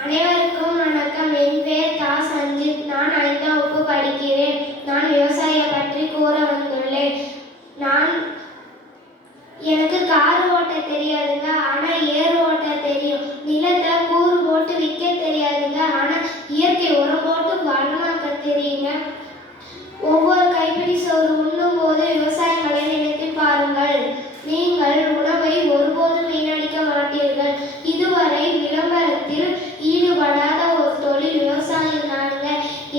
அனைவருக்கும் வணக்கம். என் பெயர் தா சஞ்சித். நான் 5ஆம் வகுப்பு படிக்கிறேன். நான் விவசாயம் பற்றி கூற வந்துள்ளேன். எனக்கு கார் ஓட்ட தெரியாதுங்க, ஆனா ஏர் ஓட்ட தெரியும். நிலத்தை கூறு போட்டு விற்க தெரியாதுங்க, ஆனா இயற்கை உரம் போட்டு வளமாக்க தெரியுங்க. ஒவ்வொரு கைப்பிடி சோறு உண்ணும் போது விவசாயிகளை நினைத்து பாருங்கள். நீங்கள் உணவை ஒருபோதும் வீணடிக்க மாட்டீர்கள். இதுவரை விளம்பரத்தில் ஈடுபடாத ஒரு தொழில் விவசாயம் தானுங்க.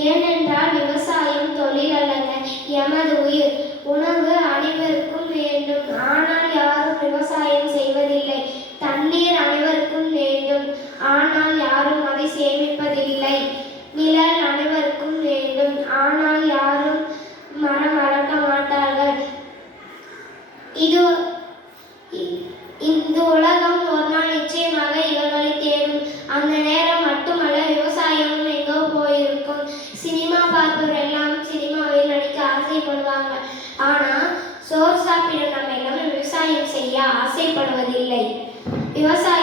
ஏனென்றால் விவசாயம் தொழில் அல்லங்க, எமது உயிர். உணவு அனைவருக்கும் வேண்டும், ஆனால் யாரும் விவசாயம் செய்வதில்லை. தண்ணீர் அனைவருக்கும் வேண்டும், ஆனால் யாரும் அதை சேமிப்பதில்லை. நிழல் அனைவருக்கும் வேண்டும், ஆனால் யாரும் மரம் வளர்க்க மாட்டார்கள். இந்த உலகம் ஒரு நாள் நிச்சயமாக இவர்களை தேடும். அந்த நேரம் மட்டுமல்ல, விவசாயமும் எங்கோ போயிருக்கும். சினிமா பார்ப்பவர் எல்லாம் சினிமாவில் நடிக்க ஆசைப்படுவாங்க, ஆனா சோறு சாப்பிட நம்ம எல்லாமே விவசாயம் செய்ய ஆசைப்படுவதில்லை. விவசாயம்